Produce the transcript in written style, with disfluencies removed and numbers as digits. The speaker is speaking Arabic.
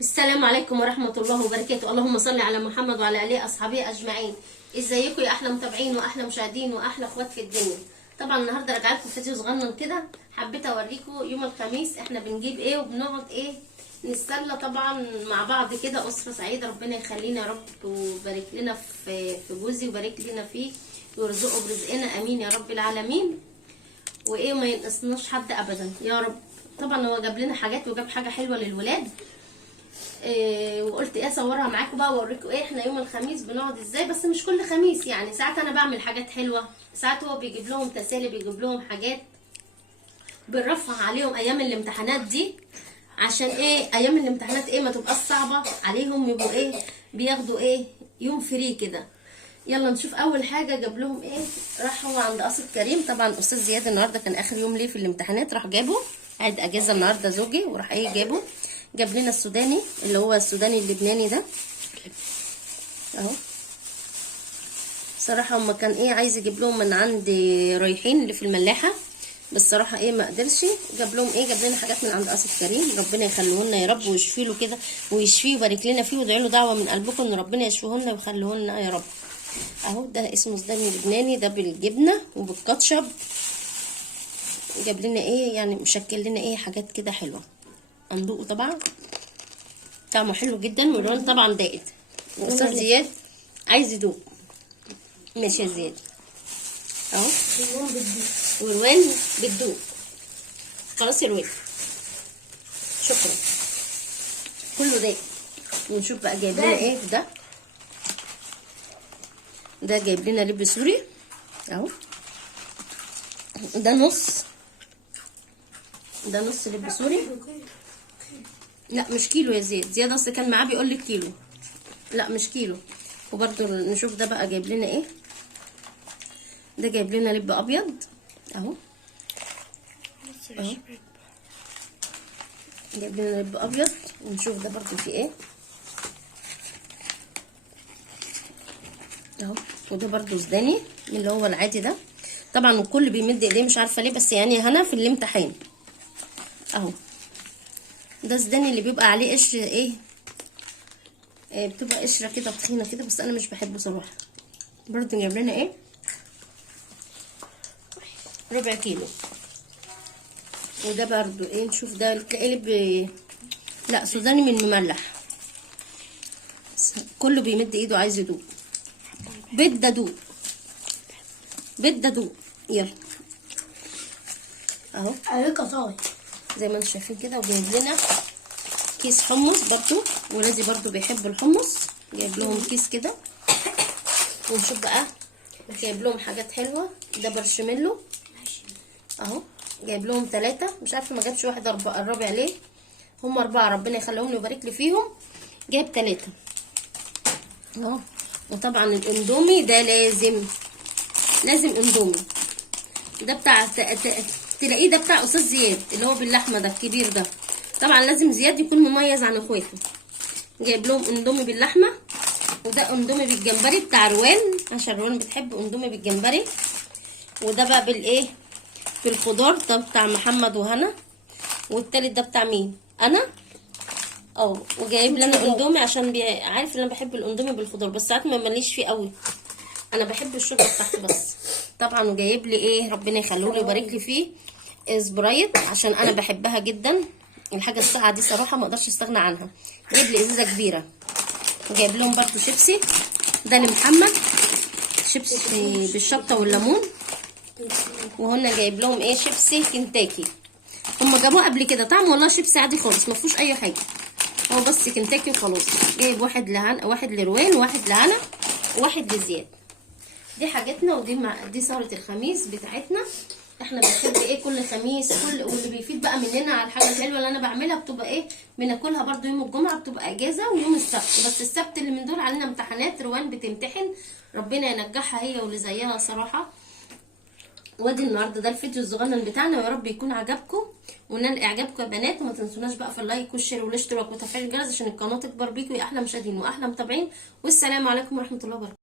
السلام عليكم ورحمة الله وبركاته. اللهم صل على محمد وعلى آله أصحابه أجمعين. ازيكم يا أحلى متابعين وأحلى مشاهدين وأحلى أخوات في الدنيا. طبعا النهارده راجعه لكم فيديو صغنن كده، حبيت أوريكم يوم الخميس احنا بنجيب ايه وبنقعد ايه نتسلى طبعا مع بعض كده، أسرة سعيدة. ربنا يخلينا يا رب ويبارك لنا في جوزي ويبارك لنا فيه ويرزقه برزقنا، امين يا رب العالمين. وايه ما ينقصناش حد ابدا يا رب. طبعا هو جاب لنا حاجات وجاب حاجه حلوه للولاد، وقلت ايه اصورها معاكم بقى واوريكم ايه احنا يوم الخميس بنقعد ازاي. بس مش كل خميس يعني، ساعات انا بعمل حاجات حلوه، ساعات هو بيجيب لهم تسالي، بيجيب لهم حاجات بنرفه عليهم ايام الامتحانات دي، عشان ايه ايام الامتحانات ايه ما تبقاش صعبه عليهم، يبقوا ايه بياخدوا ايه يوم فري كده. يلا نشوف اول حاجه جاب لهم ايه. راح هو عند قصر كريم، طبعا استاذ زياد النهارده كان اخر يوم ليه في الامتحانات، راح جابه قاعد اجازه النهارده زوجي، وراح ايه جابه. جاب لنا السوداني اللي هو السوداني اللبناني ده اهو. صراحه هما كان ايه عايز يجيب لهم من عند رايحين اللي في الملاحه، بس صراحه ايه ما قدرش. جاب لهم ايه، جاب لنا حاجات من عند قصر كريم. ربنا يخليه لنا يا رب ويشفي له كده ويشفيه ويبارك لنا فيه، وادعوا له دعوه من قلبكم ان ربنا يشفيه لنا ويخليه لنا يا رب. اهو ده اسمه سوداني لبناني، ده بالجبنه وبالكاتشب. جاب لنا ايه يعني مشكل لنا ايه حاجات كده حلوه، هندوقه طبعا. طعمه حلو جدا واللون طبعا دائت. واستاذ زياد عايز يدوق. ماشي يا زياد اهو. والوان بتدوق خلاص يا رويد، شكرا كله دائت. ونشوف بقى جايب لنا ايه ده. ده جايب لنا لب سوري اهو، ده نص لب سوري. لا مش كيلو يا زياد اصل كان معاه بيقول لك كيلو، لا مش كيلو. وبرده نشوف ده بقى جايب لنا ايه. ده جايب لنا لب ابيض اهو، جايب لنا لب ابيض. ونشوف ده برده في ايه اهو. وده برده سوداني اللي هو العادي ده. طبعا الكل بيمد ايديه مش عارفه ليه، بس يعني هنا في الامتحان اهو. ده سوداني اللي بيبقى عليه قشر ايه، بتبقى قشره كده تخينه كده، بس انا مش بحبه صراحه. برضه جايب لنا ايه ربع كيلو. وده برضه ايه نشوف ده تلاقيه لب، لا سوداني من مملح. كله بيمد ايده عايز يدوق. بدي ادوق يلا اهو. زي ما انتم شايفين كده. وجايب لنا كيس حمص برضو، ولادي برضو بيحبوا الحمص، جايب لهم كيس كده. ونشوف بقى جايب لهم حاجات حلوه. ده برشميلو اهو، جايب لهم 3، مش عارفه ما جابش واحد الرابع ليه، هم 4 ربنا يخليهم ويبارك لي فيهم. جايب 3 اهو. وطبعا الاندومي ده لازم اندومي. ده بتاع تلاقيه ده بتاع استاذ زياد اللي هو باللحمه ده الكبير ده. طبعا لازم زياد يكون مميز عن اخواته. جايب لهم اندومي باللحمه، وده اندومي بالجمبري بتاع روان عشان روان بتحب اندومي بالجمبري. وده بقى بالايه بالخضار، ده بتاع محمد وهنا. والتالت ده بتاع مين؟ انا وجايب لنا اندومي عشان عارف ان انا بحب الاندومي بالخضار، بس ساعات ما ماليش فيه قوي، انا بحب الشوربه بتاعته بس. طبعا وجايب لي ايه ربنا يخليه له ويبارك لي فيه سبرايت عشان انا بحبها جدا. الحاجه الساقعه دي صراحه ما اقدرش استغنى عنها. جايب لي ازازه كبيره. جايب لهم برده شيبسي، ده لمحمد شيبسي بالشطه والليمون. وهنا جايب لهم ايه شيبسي كنتاكي، هم جابوه قبل كده طعم والله شيبسي عادي خالص ما فيهوش اي حاجه، هو بس كنتاكي وخلاص. جايب واحد لروان وواحد لهنا وواحد لزياد. دي حاجتنا، دي سهرة الخميس بتاعتنا. احنا بنحب ايه كل خميس واللي بيفيد بقى مننا على الحاجه الحلوه اللي انا بعملها بتبقى ايه بناكلها برده يوم الجمعه، بتبقى اجازه. ويوم السبت بس السبت اللي من دول علينا امتحانات، روان بتمتحن ربنا ينجحها هي واللي زيها صراحه. وادي النهارده ده الفيديو الصغنن بتاعنا، ويا رب يكون عجبكم ونال اعجابكم يا بنات. وما تنسوناش بقى في اللايك والشير والاشتراك وتفعيل الجرس عشان القناه تكبر بيكم يا احلى مشاهدين واحلى متابعين. والسلام عليكم ورحمه الله وبركاته.